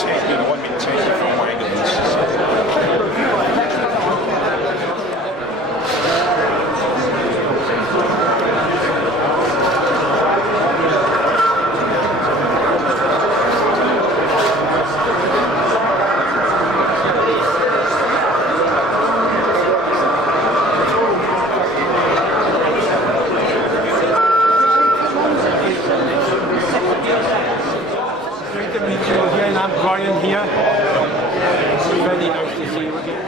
taking 1 minute taking from wagons. Brian here. Very nice to see you again.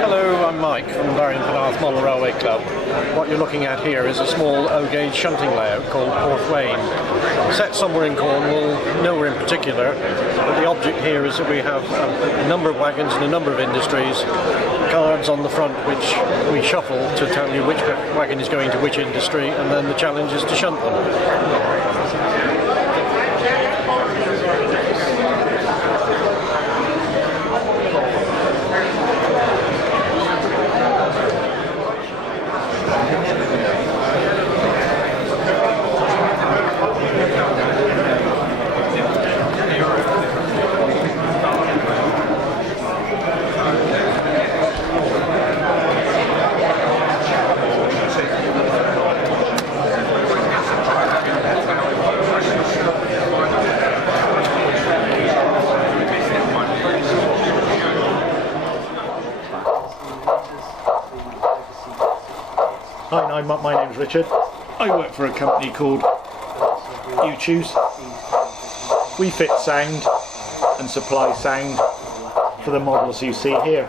Hello, I'm Mike from Barry and Penarth Model Railway Club. What you're looking at here is a small O-gauge shunting layout called Porthwain. Set somewhere in Cornwall, nowhere in particular, but the object here is that we have a number of wagons and a number of industries, cards on the front which we shuffle to tell you which wagon is going to which industry, and then the challenge is to shunt them. Hi, my name's Richard. I work for a company called NEWGOG. We fit sound and supply sound for the models you see here.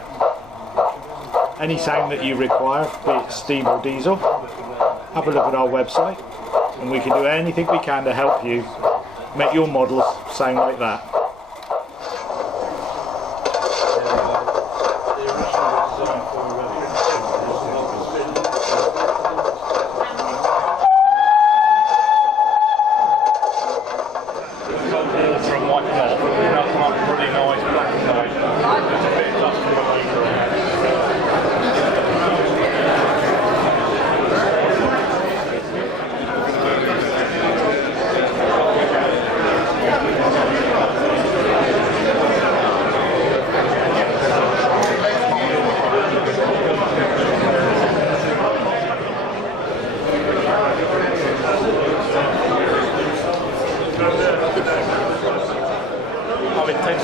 Any sound that you require, be it steam or diesel, have a look at our website and we can do anything we can to help you make your models sound like that.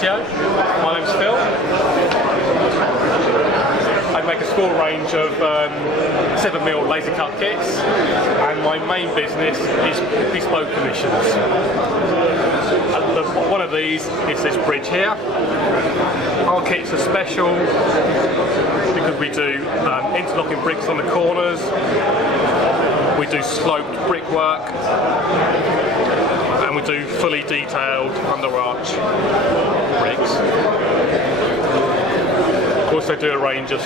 My name's Phil. I make a small range of 7mm laser cut kits, and my main business is bespoke commissions. One of these is this bridge here. Our kits are special because we do interlocking bricks on the corners, we do sloped brickwork, and we do fully detailed under arch bricks. We also do a range of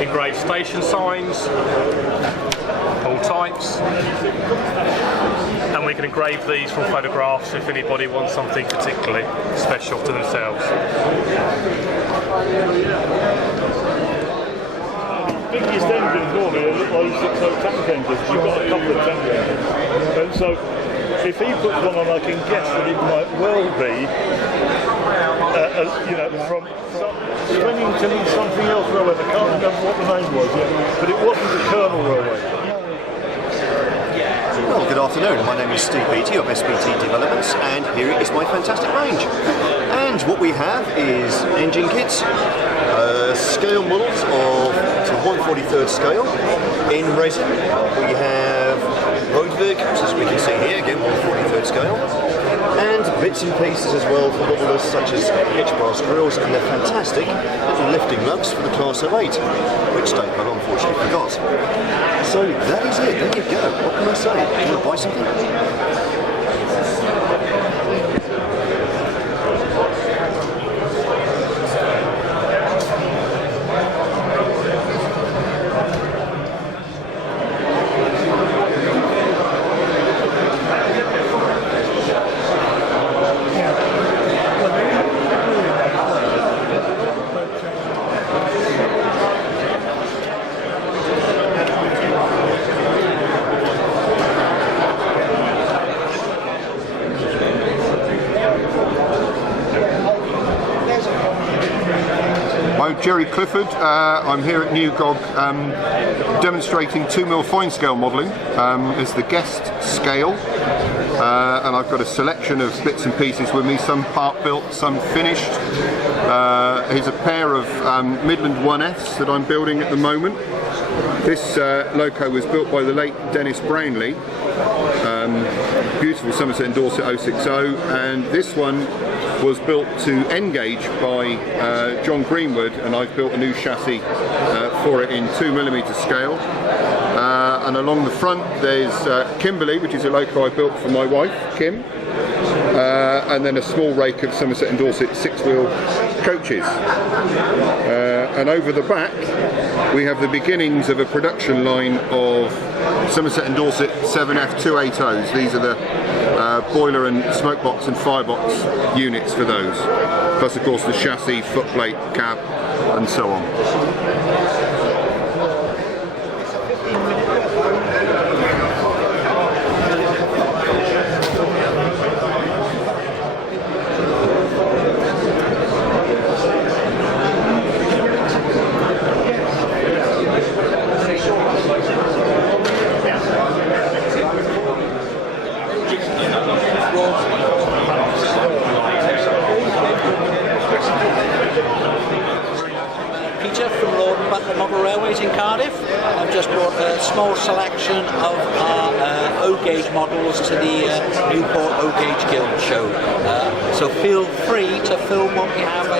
engraved station signs, all types, and we can engrave these from photographs if anybody wants something particularly special to themselves. Biggest engines normally are Lysaght tank engines. You've got a couple of tank engines. And so if he puts one on, I can guess that it might well be, from Swennington and something else railway. I can't remember what the name was yet, but it wasn't the Colonel Railway. Well, good afternoon. My name is Steve Beattie of SBT Developments, and here is my fantastic range. And what we have is engine kits, scale models of 1/43 scale in resin. We have road vehicles, as we can see here, again 1/43 scale, and bits and pieces as well for modelers such as hitch brass grills and the fantastic lifting lugs for the Class 08, which Dave unfortunately forgot. So that is it, there you go. What can I say? Can I buy something? Hello, Jerry Clifford. I'm here at NEWGOG demonstrating 2mm fine scale modelling. It's the guest scale, and I've got a selection of bits and pieces with me, some part built, some finished. Here's a pair of Midland 1Fs that I'm building at the moment. This loco was built by the late Dennis Brownlee. Beautiful Somerset and Dorset 060, and this one was built to N-gauge by John Greenwood, and I've built a new chassis for it in 2mm scale. And along the front there's Kimberley, which is a loco I built for my wife, Kim, and then a small rake of Somerset and Dorset 6-wheel coaches. And over the back we have the beginnings of a production line of Somerset and Dorset 7F 280s. These are the boiler and smoke box and firebox units for those. Plus of course the chassis, footplate, cab and so on. From Lord Butler Model Railways in Cardiff. I've just brought a small selection of our O-gauge models to the Newport O-gauge Guild show. So feel free to film what we have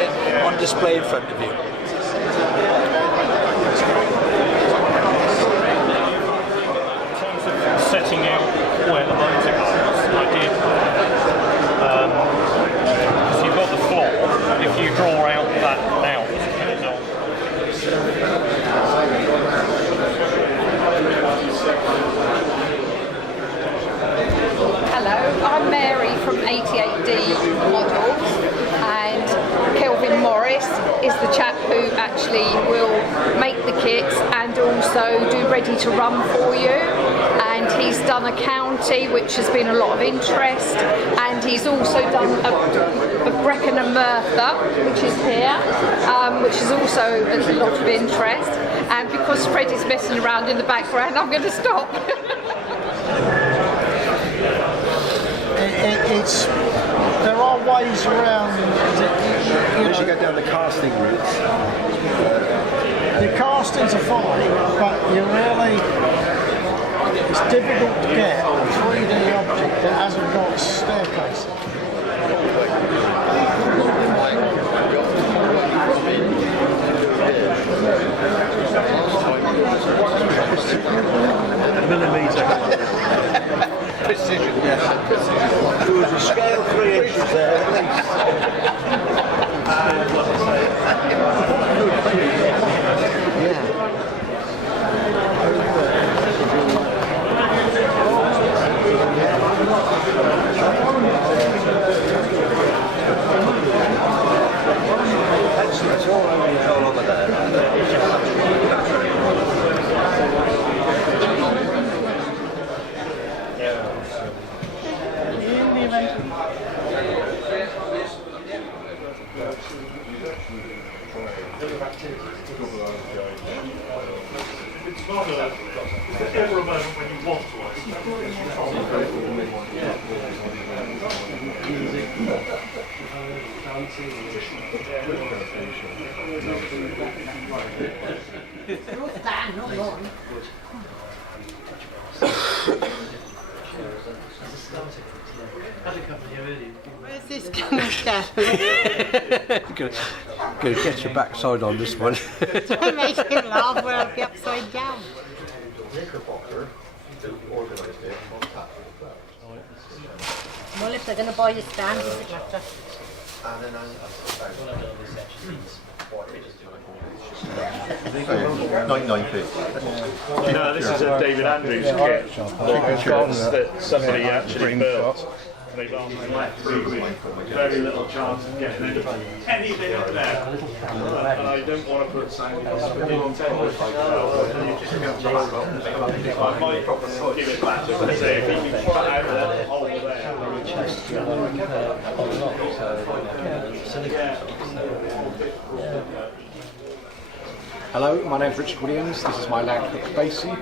on display in front of you. In terms of setting out where the motor goes, I did. So you've got the floor. If you draw out that out. Hello, I'm Mary from 88D Models, and Kelvin Morris is the chap who actually will make the kits and also do ready to run for you. And he's done a county, which has been a lot of interest, and he's also done a Brecon and Merthyr, which is here, which is also a lot of interest. And because Fred is messing around in the background, I'm going to stop. There are ways around. You should go down the casting routes. The castings are fine, but it's difficult to get a 3D object that hasn't got staircasing. Millimetre. Precision, yes. There was a scale 3 inches there at least. It's all over there. It's not ever a moment when you want to. Where's this coming down? Go get your backside on this one. Don't make him laugh where I'll be upside down. Well, if they're going to buy you stand, doesn't matter. No, this is a David Andrews kit that somebody actually built. They've left with very little chance of getting anything up there. And I don't want to put sound on it. I might give it back to him and say if he can cut out that hole there. Hello, my name's Richard Williams. This is my Land Hook Basin.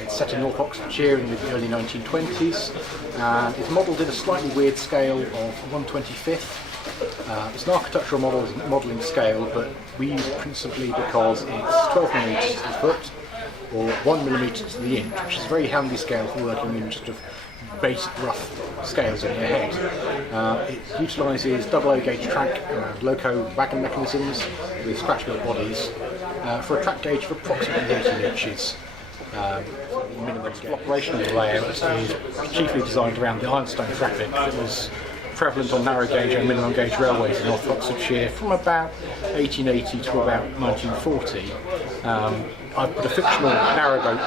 It's set in North Oxfordshire in the early 1920s, and it's modelled in a slightly weird scale of 1/25th. It's an architectural modelling scale, but we use it principally because it's 12mm to the foot, or 1mm to the inch, which is a very handy scale for working in just basic rough scales in your head. It utilises double O-gauge track and loco wagon mechanisms with scratch-built bodies for a track gauge of approximately 18 inches. Minimum operation of the layout is chiefly designed around the ironstone traffic that was prevalent on narrow gauge and minimum gauge railways in North Oxfordshire from about 1880 to about 1940. I've put a fictional narrowboat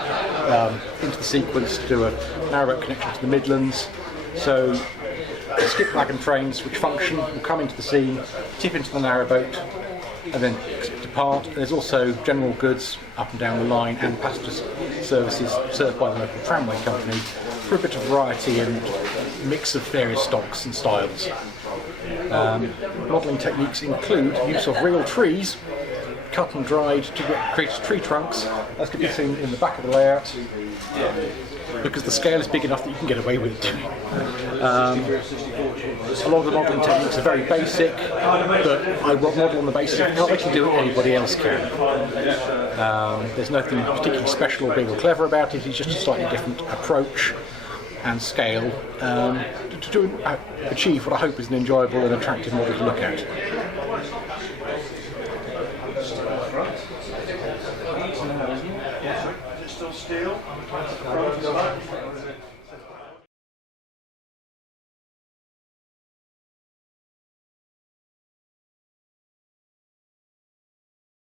into the sequence to do a narrowboat connection to the Midlands. So the skip wagon trains which function will come into the scene, tip into the narrowboat and then depart. There's also general goods up and down the line and passenger services served by the local tramway company for a bit of variety and mix of various stocks and styles. Modelling techniques include use of real trees cut and dried to create tree trunks, as can be seen in the back of the layout, because the scale is big enough that you can get away with it. A lot of the modelling techniques are very basic, but I model on the basis of not actually do what anybody else can. There's nothing particularly special or big or clever about it, it's just a slightly different approach and scale to achieve what I hope is an enjoyable and attractive model to look at. Is it still steel?